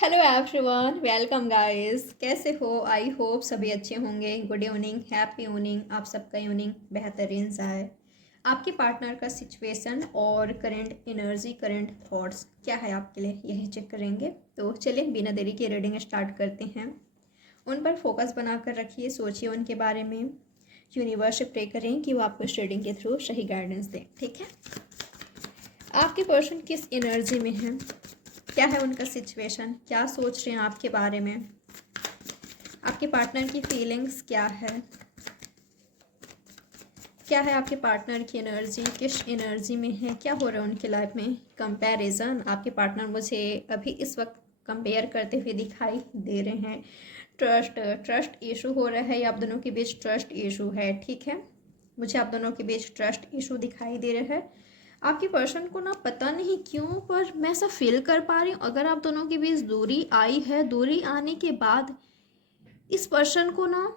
Hello everyone, welcome guys. कैसे हो? I hope सभी अच्छे होंगे। Good evening, happy evening. आप सबका इवनिंग बेहतरीन सा है। आपके पार्टनर का सिचुएशन और करंट एनर्जी, करंट थॉट्स क्या है आपके लिए, यही चेक करेंगे। तो चलिए बिना देरी के रीडिंग स्टार्ट करते हैं। उन पर फोकस बनाकर रखिए, सोचिए उनके बारे में। यूनिवर्स से प्रे करें कि वो आपको इस रीडिंग के थ्रू सही गाइडेंस दें। ठीक है, आपके पर्सन किस एनर्जी में है, क्या है उनका सिचुएशन, क्या सोच रहे हैं आपके बारे में, आपके पार्टनर की फीलिंग्स क्या है, क्या है आपके पार्टनर की एनर्जी, किस एनर्जी में है, क्या हो रहा है उनकी लाइफ में। कंपैरिजन, आपके पार्टनर मुझे अभी इस वक्त कंपेयर करते हुए दिखाई दे रहे हैं। ट्रस्ट इशू हो रहा है या आप दोनों के बीच ट्रस्ट इशू है। ठीक है, मुझे आप दोनों के बीच ट्रस्ट इशू दिखाई दे रहा है। आपके पर्सन को ना पता नहीं क्यों पर मैं ऐसा फील कर पा रही हूँ, अगर आप दोनों के बीच दूरी आई है, दूरी आने के बाद इस पर्सन को ना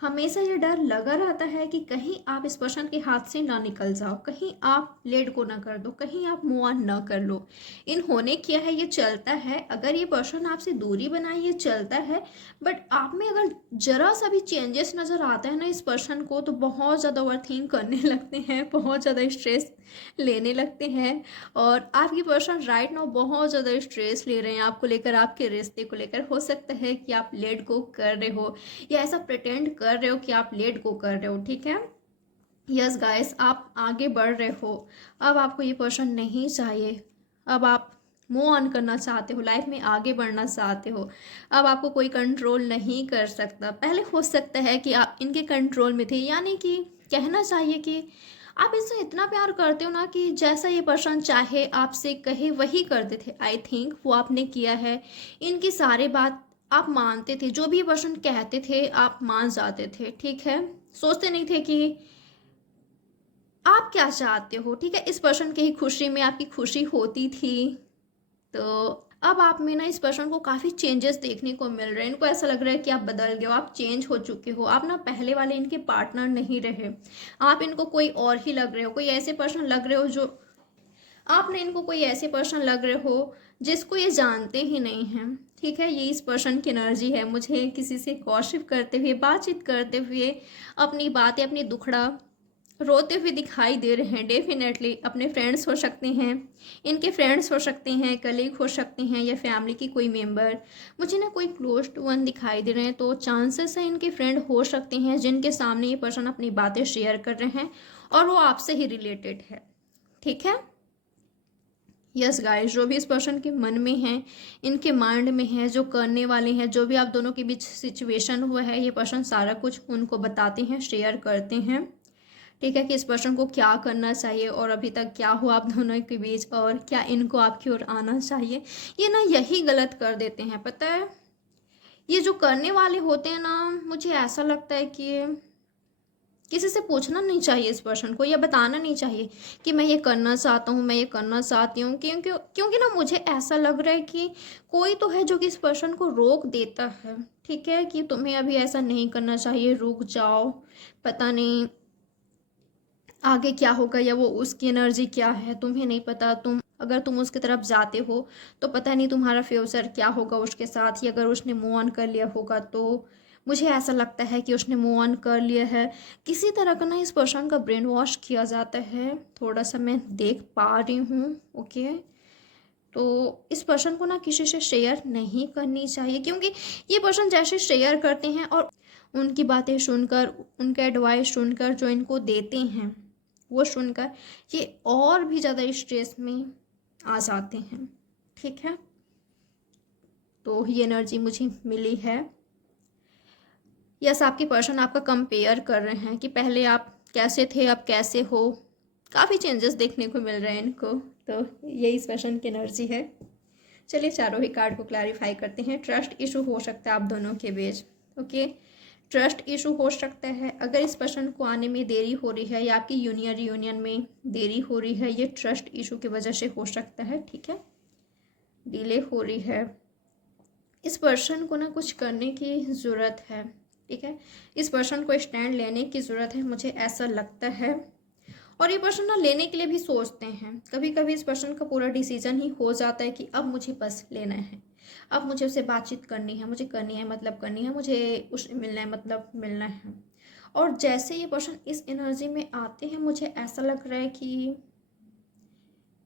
हमेशा ये डर लगा रहता है कि कहीं आप इस पर्सन के हाथ से ना निकल जाओ, कहीं आप लेट को ना कर दो, कहीं आप मूव ऑन ना कर लो। इन होने क्या है, ये चलता है। अगर ये पर्सन आपसे दूरी बनाए, ये चलता है। बट आप में अगर जरा सा भी चेंजेस नज़र आता है ना इस पर्सन को, तो बहुत ज़्यादा ओवर थिंक करने लगते हैं, बहुत ज़्यादा स्ट्रेस लेने लगते हैं। और आपकी पर्सन राइट नाउ बहुत ज़्यादा स्ट्रेस ले रहे हैं आपको लेकर, आपके रिश्ते को लेकर। हो सकता है कि आप लेट गो कर रहे हो या ऐसा प्रिटेंड कर रहे हो कि आप लेट गो कर रहे हो। ठीक है, यस गाइस, आप आगे बढ़ रहे हो। अब आपको ये पर्सन नहीं चाहिए। अब आप मूव ऑन करना चाहते हो, लाइफ में आगे बढ़ना चाहते हो। अब आपको कोई कंट्रोल नहीं कर सकता। पहले हो सकता है कि आप इनके कंट्रोल में थे, यानी कि कहना चाहिए कि आप इससे इतना प्यार करते हो ना कि जैसा ये पर्सन चाहे आपसे कहे वही करते थे। आई थिंक वो आपने किया है। इनकी सारी बात आप मानते थे, जो भी ये पर्सन कहते थे आप मान जाते थे। ठीक है, सोचते नहीं थे कि आप क्या चाहते हो। ठीक है, इस पर्सन की ही खुशी में आपकी खुशी होती थी। तो अब आप में ना इस पर्सन को काफ़ी चेंजेस देखने को मिल रहे हैं। इनको ऐसा लग रहा है कि आप बदल गए हो, आप चेंज हो चुके हो, आप ना पहले वाले इनके पार्टनर नहीं रहे। आप इनको कोई और ही लग रहे हो, कोई ऐसे पर्सन लग रहे हो जो आपने इनको कोई ऐसे पर्सन लग रहे हो जिसको ये जानते ही नहीं हैं। ठीक है, ये इस पर्सन की एनर्जी है। मुझे किसी से गॉसिप करते हुए, बातचीत करते हुए, अपनी बातें, अपनी दुखड़ा रोते हुए दिखाई दे रहे हैं। डेफिनेटली अपने फ्रेंड्स हो सकते हैं, इनके फ्रेंड्स हो सकते हैं, कलीग हो सकते हैं, या फैमिली की कोई मेंबर। मुझे ना कोई क्लोज टू वन दिखाई दे रहे हैं, तो चांसेस है इनके फ्रेंड हो सकते हैं जिनके सामने ये पर्सन अपनी बातें शेयर कर रहे हैं और वो आपसे ही रिलेटेड है। ठीक है, यस गाइस, जो भी इस पर्सन के मन में है, इनके माइंड में है, जो करने वाले हैं, जो भी आप दोनों के बीच सिचुएशन हुआ है, ये पर्सन सारा कुछ उनको बताते हैं, शेयर करते हैं। ठीक है, कि इस पर्सन को क्या करना चाहिए और अभी तक क्या हुआ आप दोनों के बीच और क्या इनको आपकी ओर आना चाहिए। ये ना यही गलत कर देते हैं, पता है। ये जो करने वाले होते हैं ना, मुझे ऐसा लगता है कि किसी से पूछना नहीं चाहिए इस पर्सन को, या बताना नहीं चाहिए कि मैं ये करना चाहता हूँ, मैं ये करना चाहती हूँ। क्योंकि क्योंकि ना मुझे ऐसा लग रहा है कि कोई तो है जो कि इस पर्सन को रोक देता है। ठीक है, कि तुम्हें अभी ऐसा नहीं करना चाहिए, रुक जाओ, पता नहीं आगे क्या होगा, या वो उसकी एनर्जी क्या है तुम्हें नहीं पता। अगर तुम उसकी तरफ जाते हो तो पता नहीं तुम्हारा फ्यूचर क्या होगा उसके साथ, या अगर उसने मूव ऑन कर लिया होगा तो। मुझे ऐसा लगता है कि उसने मूव ऑन कर लिया है। किसी तरह का ना इस पर्सन का ब्रेन वॉश किया जाता है, थोड़ा सा मैं देख पा रही हूँ। ओके, तो इस पर्सन को ना किसी से शेयर नहीं करनी चाहिए, क्योंकि ये पर्सन जैसे शेयर करते हैं और उनकी बातें सुनकर, उनका एडवाइस सुनकर जो इनको देते हैं वो सुनकर ये और भी ज़्यादा स्ट्रेस में आ जाते हैं। ठीक है, तो ये एनर्जी मुझे मिली है। यस, आपके पर्सन आपका कंपेयर कर रहे हैं कि पहले आप कैसे थे, अब कैसे हो। काफ़ी चेंजेस देखने को मिल रहे हैं इनको। तो ये इस पर्सन की एनर्जी है। चलिए चारों ही कार्ड को क्लैरिफाई करते हैं। ट्रस्ट इशू हो सकता है आप दोनों के बीच। ओके, ट्रस्ट इशू हो सकता है। अगर इस पर्सन को आने में देरी हो रही है या आपकी यूनियन में देरी हो रही है, ये ट्रस्ट इशू की वजह से हो सकता है। ठीक है, डिले हो रही है। इस पर्सन को ना कुछ करने की ज़रूरत है। ठीक है, इस पर्सन को स्टैंड लेने की ज़रूरत है, मुझे ऐसा लगता है। और ये पर्सन ना लेने के लिए भी सोचते हैं। कभी कभी इस पर्सन का पूरा डिसीजन ही हो जाता है कि अब मुझे बस लेना है, अब मुझे उससे बातचीत करनी है, मुझे करनी है मतलब करनी है, मुझे उससे मिलना है मतलब मिलना है। और जैसे ये पर्सन इस एनर्जी में आते हैं, मुझे ऐसा लग रहा है कि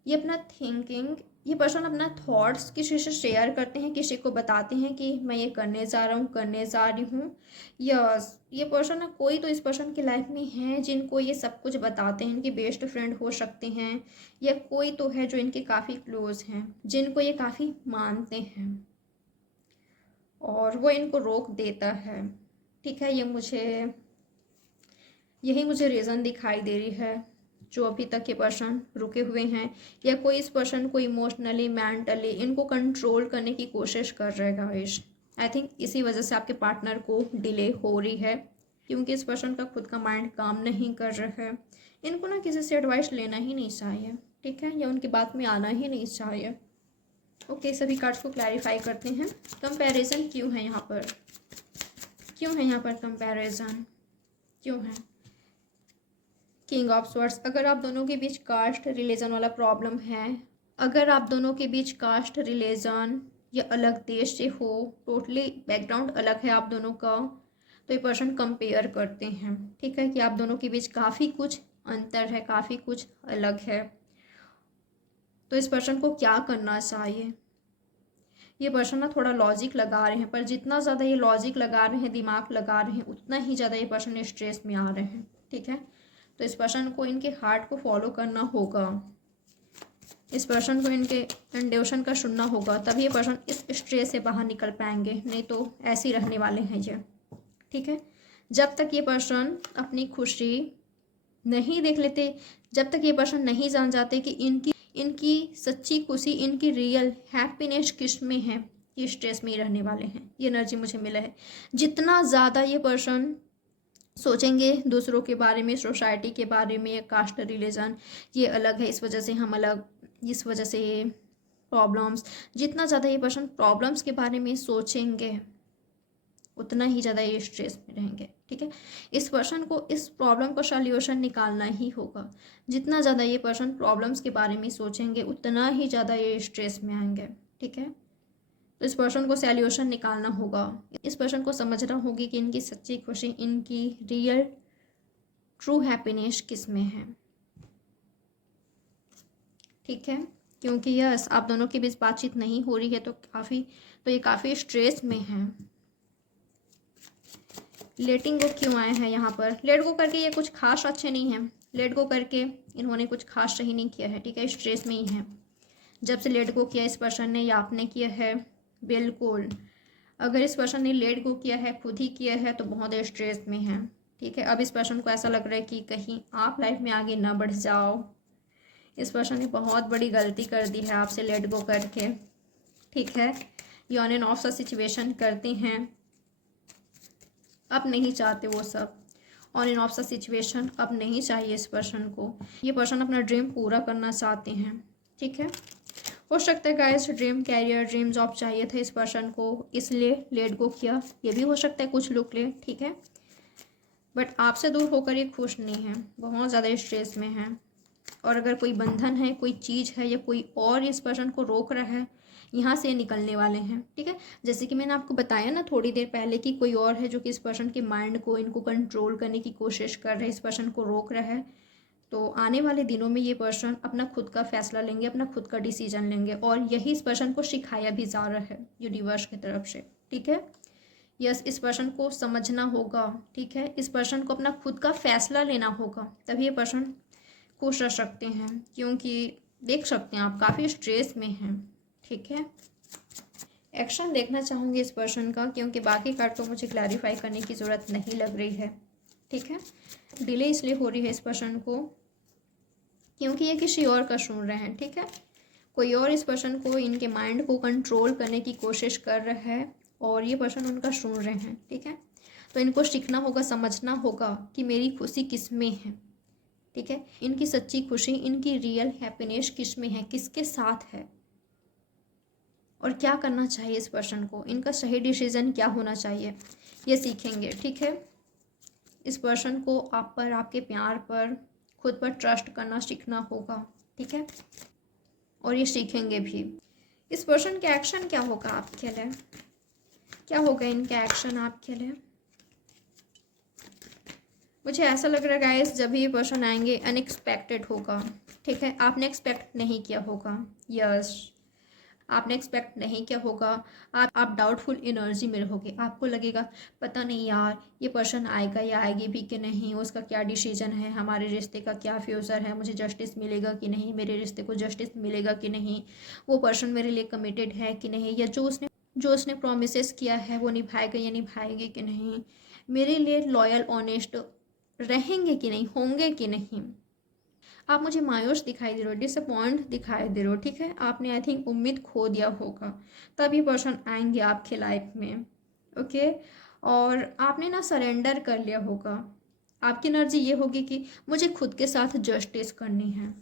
ये अपना थिंकिंग, ये पर्सन अपना थॉट्स किसी से शेयर करते हैं, किसी को बताते हैं कि मैं ये करने जा रहा हूँ, करने जा रही हूँ। यस, ये पर्सन ना, कोई तो इस पर्सन की लाइफ में है जिनको ये सब कुछ बताते हैं, इनके बेस्ट फ्रेंड हो सकते हैं, या कोई तो है जो इनके काफ़ी क्लोज हैं, जिनको ये काफ़ी मानते हैं, और वो इनको रोक देता है। ठीक है, यही मुझे रीज़न दिखाई दे रही है जो अभी तक ये पर्सन रुके हुए हैं, या कोई इस पर्सन को इमोशनली मेंटली इनको कंट्रोल करने की कोशिश कर रहे हैं गाइस। आई थिंक इसी वजह से आपके पार्टनर को डिले हो रही है, क्योंकि इस पर्सन का खुद का माइंड काम नहीं कर रहा है। इनको ना किसी से एडवाइस लेना ही नहीं चाहिए, ठीक है, या उनकी बात में आना ही नहीं चाहिए। ओके, सभी कार्ड्स को क्लैरिफाई करते हैं। कंपैरिजन क्यों है यहाँ पर, क्यों है यहाँ पर कंपैरिजन, क्यों है? King of swords. अगर आप दोनों के बीच कास्ट रिलीजन वाला प्रॉब्लम है, अगर आप दोनों के बीच कास्ट रिलीजन या अलग देश से हो, टोटली बैकग्राउंड अलग है आप दोनों का, तो ये पर्सन कंपेयर करते हैं। ठीक है, कि आप दोनों के बीच काफ़ी कुछ अंतर है, काफ़ी कुछ अलग है। तो इस पर्सन को क्या करना चाहिए? ये पर्सन ना थोड़ा लॉजिक लगा रहे हैं, पर जितना ज़्यादा ये लॉजिक लगा रहे हैं, दिमाग लगा रहे हैं, उतना ही ज़्यादा ये पर्सन स्ट्रेस में आ रहे हैं। ठीक है, तो इस पर्सन को इनके हार्ट को फॉलो करना होगा, इस पर्सन को इनके इंट्यूशन का सुनना होगा, तभी ये पर्सन इस स्ट्रेस से बाहर निकल पाएंगे, नहीं तो ऐसे ही रहने वाले हैं ये। ठीक है, जब तक ये पर्सन अपनी खुशी नहीं देख लेते, जब तक ये पर्सन नहीं जान जाते कि इनकी सच्ची खुशी, इनकी रियल हैप्पीनेस किस में है, ये स्ट्रेस में ही रहने वाले हैं। ये एनर्जी मुझे मिला है। जितना ज़्यादा ये पर्सन सोचेंगे दूसरों के बारे में, सोसाइटी के बारे में, या कास्ट रिलीजन ये अलग है, इस वजह से हम अलग, इस वजह से ये प्रॉब्लम्स, जितना ज़्यादा ये पर्सन प्रॉब्लम्स के बारे में सोचेंगे, उतना ही ज़्यादा ये स्ट्रेस में रहेंगे। ठीक है, इस पर्सन को इस प्रॉब्लम का सॉल्यूशन निकालना ही होगा। जितना ज़्यादा ये पर्सन प्रॉब्लम्स के बारे में सोचेंगे, उतना ही ज़्यादा ये स्ट्रेस में आएंगे। ठीक है, तो इस पर्सन को सॉल्यूशन निकालना होगा। इस पर्सन को समझना होगी कि इनकी सच्ची खुशी, इनकी रियल ट्रू हैप्पीनेस किस में है। ठीक है, क्योंकि यस, आप दोनों के बीच बातचीत नहीं हो रही है, तो ये काफ़ी स्ट्रेस में है। लेटिंग गो क्यों आए हैं यहाँ पर? लेट गो करके ये कुछ खास अच्छे नहीं हैं, लेट गो करके इन्होंने कुछ खास सही नहीं किया है। ठीक है, स्ट्रेस में ही है। जब से लेट गो किया इस पर्सन ने या आपने किया है, बिल्कुल, अगर इस पर्सन ने लेट गो किया है, खुद ही किया है, तो बहुत स्ट्रेस में है। ठीक है, अब इस पर्सन को ऐसा लग रहा है कि कहीं आप लाइफ में आगे ना बढ़ जाओ। इस पर्सन ने बहुत बड़ी गलती कर दी है आपसे लेट गो करके। ठीक है, ये ऑन एंड ऑफ सा सिचुएशन करते हैं, अब नहीं चाहते वो सब। ऑन एंड ऑफ सा सिचुएशन अब नहीं चाहिए इस पर्सन को। ये पर्सन अपना ड्रीम पूरा करना चाहते हैं। ठीक है, हो सकता है guys dream career, dream job चाहिए था इस पर्सन को, इसलिए लेट गो किया, ये भी हो सकता है कुछ लोग ले। ठीक है, बट आपसे दूर होकर ये खुश नहीं है, बहुत ज़्यादा स्ट्रेस में है। और अगर कोई बंधन है, कोई चीज़ है, या कोई और इस पर्सन को रोक रहा है, यहाँ से निकलने वाले हैं। ठीक है, जैसे कि मैंने आपको बताया ना थोड़ी देर पहले कि कोई और है जो कि इस पर्सन के माइंड को, इनको कंट्रोल करने की कोशिश कर रहा है, इस पर्सन को रोक रहा है। तो आने वाले दिनों में ये पर्सन अपना खुद का फैसला लेंगे, अपना खुद का डिसीजन लेंगे, और यही इस पर्सन को सिखाया भी जा रहा है यूनिवर्स की तरफ से। ठीक है, यस, इस पर्सन को समझना होगा। ठीक है, इस पर्सन को अपना खुद का फैसला लेना होगा, तभी ये पर्सन खुश रह सकते हैं, क्योंकि देख सकते हैं आप काफ़ी स्ट्रेस में हैं। ठीक है, एक्शन देखना चाहूँगी इस पर्सन का, क्योंकि बाकी कार्ड को मुझे क्लैरिफाई करने की ज़रूरत नहीं लग रही है। ठीक है, डिले इसलिए हो रही है इस पर्सन को क्योंकि ये किसी और का सुन रहे हैं। ठीक है, कोई और इस पर्सन को, इनके माइंड को कंट्रोल करने की कोशिश कर रहा है, और ये पर्सन उनका सुन रहे हैं। ठीक है, तो इनको सीखना होगा, समझना होगा कि मेरी खुशी किस में है। ठीक है, इनकी सच्ची खुशी, इनकी रियल हैप्पीनेस किस में है, किसके साथ है, और क्या करना चाहिए इस पर्सन को, इनका सही डिसीजन क्या होना चाहिए, ये सीखेंगे। ठीक है, इस पर्सन को आप पर, आपके प्यार पर, खुद पर ट्रस्ट करना सीखना होगा। ठीक है, और ये सीखेंगे भी। इस पर्सन के एक्शन क्या होगा आपके लिए, क्या होगा इनका एक्शन आपके लिए। मुझे ऐसा लग रहा है गाइस, जब ये पर्सन आएंगे अनएक्सपेक्टेड होगा, ठीक है, आपने एक्सपेक्ट नहीं किया होगा। यस, आपने एक्सपेक्ट नहीं किया होगा। आप डाउटफुल एनर्जी में रहोगे, आपको लगेगा पता नहीं यार ये पर्सन आएगा या आएगी भी कि नहीं, उसका क्या डिसीजन है, हमारे रिश्ते का क्या फ्यूचर है, मुझे जस्टिस मिलेगा कि नहीं, मेरे रिश्ते को जस्टिस मिलेगा कि नहीं, वो पर्सन मेरे लिए कमिटेड है कि नहीं, या जो उसने प्रोमिसेस किया है वो निभाएगा या निभाएगी कि नहीं, मेरे लिए लॉयल ऑनेस्ट रहेंगे कि नहीं, होंगे कि नहीं। आप मुझे मायूस दिखाई दे रहे हो, डिसअपॉइंट दिखाई दे रहे हो, ठीक है, आपने आई थिंक उम्मीद खो दिया होगा, तब ये पर्सन आएंगे आपके लाइफ में। ओके, और आपने ना सरेंडर कर लिया होगा। आपकी एनर्जी ये होगी कि मुझे खुद के साथ जस्टिस करनी है।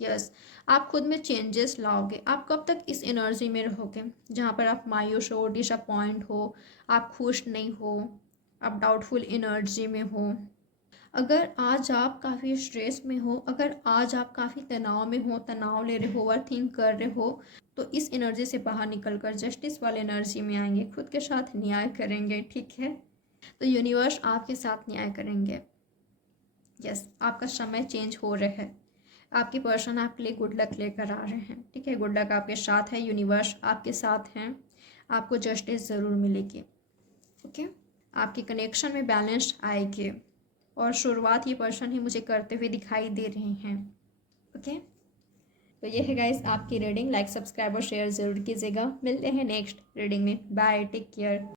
यस, आप खुद में चेंजेस लाओगे। आप कब तक इस एनर्जी में रहोगे जहाँ पर आप मायूस हो, डिसअपॉइंट हो, आप खुश नहीं हो, आप डाउटफुल एनर्जी में हो। अगर आज आप काफ़ी स्ट्रेस में हो, अगर आज आप काफ़ी तनाव में हो, तनाव ले रहे हो, ओवर थिंक कर रहे हो, तो इस एनर्जी से बाहर निकल कर जस्टिस वाले एनर्जी में आएंगे, खुद के साथ न्याय करेंगे, ठीक है। तो यूनिवर्स आपके साथ न्याय करेंगे। यस, आपका समय चेंज हो रहा है, आपकी पर्सन आपके लिए गुड लक लेकर आ रहे हैं, ठीक है, गुड लक आपके साथ है, यूनिवर्स आपके साथ हैं, आपको जस्टिस ज़रूर मिलेगी। ओके, आपके कनेक्शन में बैलेंस आएगी, और शुरुआत ये पर्सन ही मुझे करते हुए दिखाई दे रहे हैं। ओके, तो ये है गाइस आपकी रीडिंग। लाइक, सब्सक्राइब और शेयर ज़रूर कीजिएगा। मिलते हैं नेक्स्ट रीडिंग में। Bye, take care.